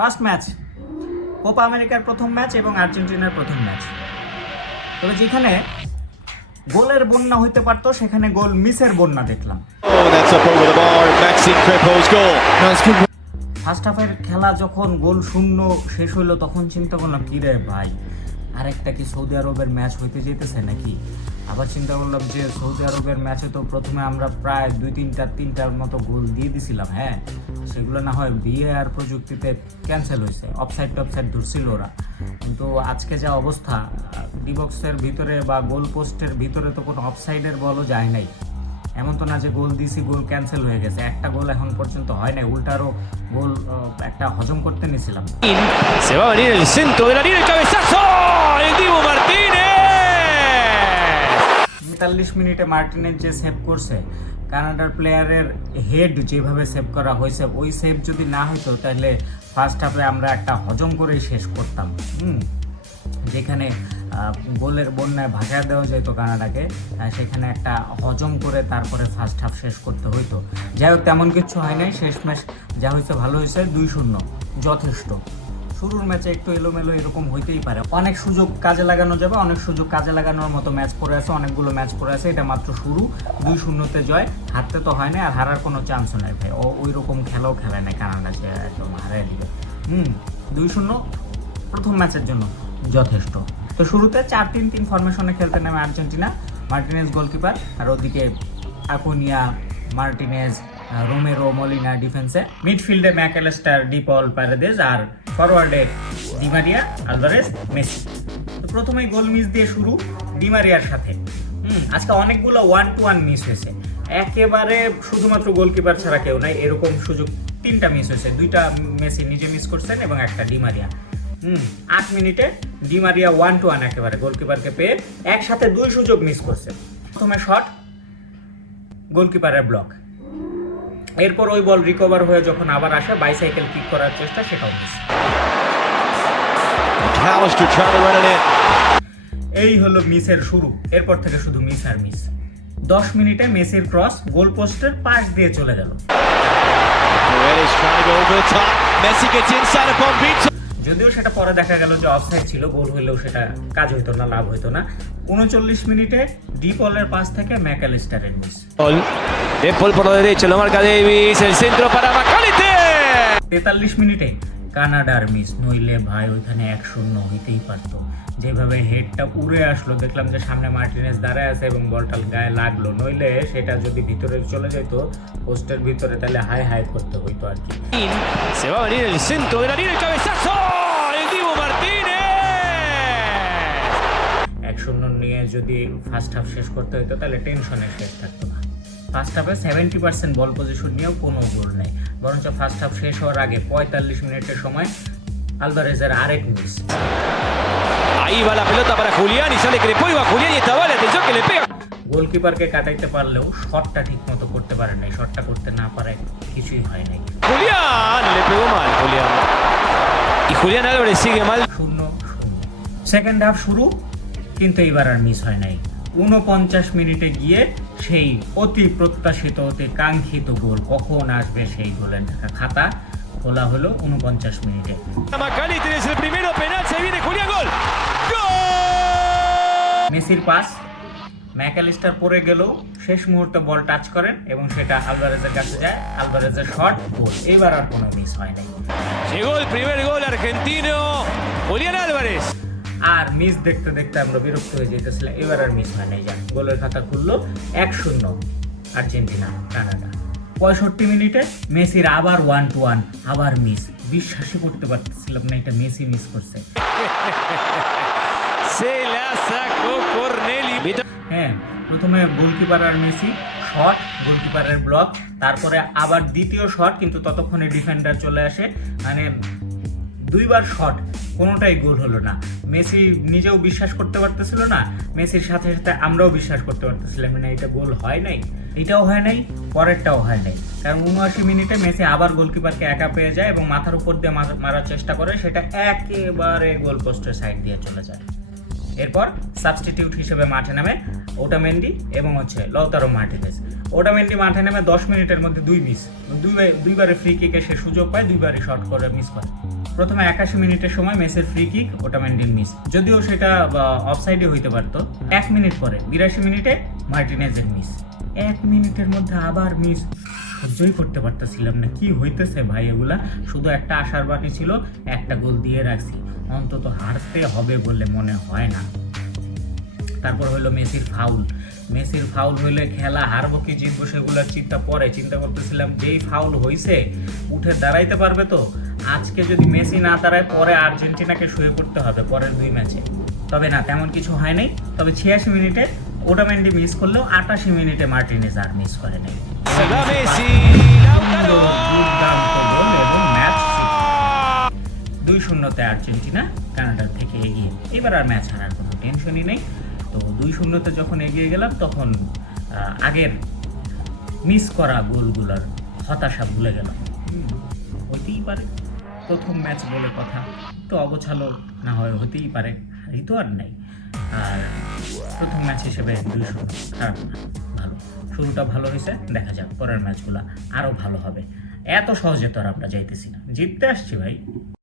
First match Copa আমেরিকার প্রথম match এবং আর্জেন্টিনার প্রথম ম্যাচ। তবে যেখানে গোলের বন্যা হইতে পারত সেখানে গোল মিসের বন্যা দেখলাম। Oh. ফার্স্ট হাফের খেলা যখন গোল শূন্য শেষ হইল তখন চিন্তা করলাম কি রে ভাই আরেকটা কি সৌদি আরবের ম্যাচ হইতে যেতেছে নাকি? আবার চিন্তা করলাম যে সৌদি আরবের ম্যাচে তো প্রথমে আমরা প্রায় দুই তিনটা, তিনটার মতো গোল দিয়ে দিছিলাম হ্যাঁ? সেগুলো না হয় আর প্রযুক্তিতে ক্যান্সেল হয়েছে অফসাইড টফসাইড ধরছিল ওরা। কিন্তু আজকে যা অবস্থা ডিবক্সের ভিতরে বা গোল পোস্টের ভিতরে তো কোনো অফসাইডের বলও যায় নাই। এমন তো না যে গোল দিছি গোল ক্যান্সেল হয়ে গেছে। একটা গোল এখন পর্যন্ত হয় নাই উল্টারও গোল একটা হজম করতে নিয়েছিলাম তেতাল্লিশ মিনিটে মার্টিনের যে সেভ করছে, কানাডার প্লেয়ারের হেড যেভাবে সেভ করা হয়েছে, ওই সেভ যদি না হতো তাহলে ফার্স্ট হাফে আমরা একটা হজম করেই শেষ করতাম। হুম, যেখানে গোলের বন্যায় ভাসায় দেওয়া যেত কানাডাকে সেখানে একটা হজম করে তারপরে ফার্স্ট হাফ শেষ করতে হইতো। যাই হোক, তেমন কিছু হয় নাই। শেষ ম্যাচ যা হয়েছে, ভালো হয়েছে। দুই শূন্য, যথেষ্ট। শুরুর ম্যাচে একটু এলোমেলো এরকম হইতেই পারে। অনেক সুযোগ কাজে লাগানো যাবে, অনেক সুযোগ কাজে লাগানোর মতো ম্যাচ পড়ে আছে, অনেকগুলো ম্যাচ পড়ে আছে, এটা মাত্র শুরু। দুই শূন্যতে জয়, হারতে তো হয় না, আর হারার কোনো চান্সও নাই ভাই। ও ওই রকম খেলাও খেলে না, কানাডা যে একদম হারিয়ে দিবে। হুম, দুই শূন্য, প্রথম ম্যাচের জন্য যথেষ্ট। তো শুরুতে চার তিন তিন ফরমেশনে খেলতে নামে আর্জেন্টিনা, মার্টিনেজ গোলকিপার, আর ওদিকে আকোনিয়া মার্টিনেজ, রোমেরো, মলিনা ডিফেন্সে মিডফিল্ডে Mac Allister De Paul Paredes আর ফরওয়ার্ডে ডিমারিয়া আলভারেজ, মেসি। তো প্রথমেই গোল মিস দিয়ে শুরু ডিমারিয়ার সাথে। হুম, আজকে অনেকগুলো ওয়ান টু ওয়ান মিস হয়েছে। একেবারে শুধুমাত্র গোলকিপার ছাড়া কেউ নাই, এরকম সুযোগ তিনটা মিস হয়েছে। দুইটা মেসি নিজে মিস করছেন এবং একটা ডিমারিয়া হুম, আট মিনিটে ডিমারিয়া ওয়ান টু ওয়ান একেবারে গোলকিপারকে পেয়ে একসাথে দুই সুযোগ মিস করছে। প্রথমে শট গোলকিপারের ব্লক এরপর ওই বল রিকভার হয়ে যখন আবার আসে বাইসাইকেল কিক করার চেষ্টা, সেটাও miss McAllister trying to run it in. এই হলো মিসের শুরু এরপর থেকে শুধু মিস আর মিস দশ মিনিটে মেসির ক্রস গোল পোস্টের পাশ দিয়ে চলে গেল Paredes trying to go over the top. Messi gets inside upon beat. যদিও সেটা পরে দেখা গেল যে অফসাইড ছিল গোল হইলেও সেটা কাজ হইতো না লাভ হইতো না উনচল্লিশ মিনিটে ডিপলের পাস থেকে ম্যাকালিস্টারের miss Paul. De Paul por la derecha, lo marca Davis. El centro para McAllister. তেতাল্লিশ মিনিটে কানাডার মিস নইলে ভাই ওইখানে এক শূন্য হইতেই পারতো যেভাবে হেডটা উড়ে আসলো দেখলাম যে সামনে মার্টিনেস দাঁড়ায় আছে এবং বলটা গায়ে লাগল নইলে সেটা যদি ভিতরে চলে যেত পোস্টের ভিতরে তাহলে হাই হাই করতে হইতো আর কি Se va a venir el centro de la el cabezazo. El Dibu Martínez. এক শূন্য নিয়ে যদি ফার্স্ট হাফ শেষ করতে হতো তাহলে টেনশনে শেষ থাকতো ফার্স্ট হাফে সেভেন্টি পার্সেন্ট বল পজিশন নিয়েও কোনো গোল নেই বরঞ্চ ফার্স্ট হাফ শেষ হওয়ার আগে পঁয়তাল্লিশ মিনিটের সময় আলভারেজের আরেক miss Ahí va la pelota para Julián y sale Crepo y va Julián y esta bala, atención que le pega. গোলকিপারকে কাটাইতে পারলেও শটটা ঠিক মতো করতে পারে নাই শটটা করতে না পারে কিছুই হয় নাই Julián le pegó mal, Julián. Y Julián Álvarez sigue mal. শূন্য শূন্য সেকেন্ড হাফ শুরু কিন্তু এইবার আর মিস হয় নাই উনপঞ্চাশ মিনিটে গিয়ে সেই অতি প্রত্যাশিত অতি কাঙ্ক্ষিত গোল কখন আসবে সেই গোলের খাতা খোলা হলো উনপঞ্চাশ মিনিটে. মেসির পাস ম্যাকালিস্টার পড়ে গেলেও শেষ মুহূর্তে বল টাচ করেন এবং সেটা আলভারেজের কাছে যায় আলভারেজের শট গোল। এবার আর কোনো মিস হয় নাই। আর মিস দেখতে দেখতে আমরা বিরক্ত হয়ে যেতেছিলাম এবার আর মিস হয় নাই যান গোলের খাতা খুললো এক শূন্য আর্জেন্টিনা কানাডা। পঁয়ষট্টি মিনিটে মেসির আবার ওয়ান টু ওয়ান আবার মিস বিশ্বাসই করতে পারতেছিলাম না এটা মেসি মিস করছে। হ্যাঁ প্রথমে গোলকিপার আর মেসি শট গোলকিপারের ব্লক তারপরে আবার দ্বিতীয় শট কিন্তু ততক্ষণে ডিফেন্ডার চলে আসে। মানে দুইবার শট কোনোটাই গোল হলো না। মেসি নিজেও বিশ্বাস করতে পারতেছিল না, মেসির সাথে সাথে আমরাও বিশ্বাস করতে পারতেছিলাম না, এটা গোল হয় নাই। এটাও হয় নাই, পরেরটাও হয় নাই। কারণ উনআশি মিনিটে মেসি আবার গোলকিপারকে একা পেয়ে যায় এবং মাথার উপর দিয়ে মারার চেষ্টা করে, সেটা একেবারে গোল পোস্টের সাইড দিয়ে চলে যায়। এরপর সাবস্টিটিউট হিসেবে মাঠে নামে ওটামেন্ডি এবং হচ্ছে লৌতারো মার্টিনেজ। ওটামেন্ডি মাঠে নামে দশ মিনিটের মধ্যে দুই মিস দুইবার দুইবারে ফ্রি কিকে সে সুযোগ পায় দুইবারে শর্ট করে মিস করে। প্রথমে একাশি মিনিটের সময় মেসের ফ্রি কিক ওটামেন্ডির মিস যদিও সেটা অফসাইডে হইতে পারতো। এক মিনিট পরে, বিরাশি মিনিটে মার্টিনেজের মিস এক মিনিটের মধ্যে আবার মিস সহ্যই করতে পারতেছিলাম না, কি হইতেছে ভাই এগুলা? শুধু একটা আশার বাণী ছিল, একটা গোল দিয়ে রাখছি। অন্তত হারতে হবে বলে মনে হয় না। তারপর হলো মেসির ফাউল মেসির ফাউল হইলে খেলা হারবো কি জিতবো সেগুলোর চিন্তা পরে চিন্তা করতেছিলাম, যেই ফাউল হইছে, উঠে দাঁড়াইতে পারবে তো? আজকে যদি মেসি না দাঁড়ায় পরে আর্জেন্টিনাকে শুয়ে পড়তে হবে পরের দুই ম্যাচে। তবে না তেমন কিছু হয় নাই। তবে ছিয়াশি মিনিটে ওটামেন্ডি মিস করলেও আটাশি মিনিটে মার্টিনেজ আর মিস করে নাই। দুই শূন্যতে আর্জেন্টিনা কানাডার থেকে এগিয়ে। এবার আর ম্যাচ হারার কোনো টেনশনই নেই। তো দুই শূন্যতে যখন এগিয়ে গেলাম তখন আগের মিস করা গোলগুলোর হতাশা ভুলে গেলাম। হতেই পারে। প্রথম ম্যাচ বলে কথা। তো অগোছালো না হয়, হতেই পারে। এই তো আর নাই। আর প্রথম ম্যাচ হিসেবে দুই শূন্য। খারাপ না ভালো। শুরুটা ভালো হয়েছে, দেখা যাক পরের ম্যাচগুলো আরও ভালো হবে। এত সহজে তো আর আমরা যাইতেছি না। জিততে আসছি ভাই।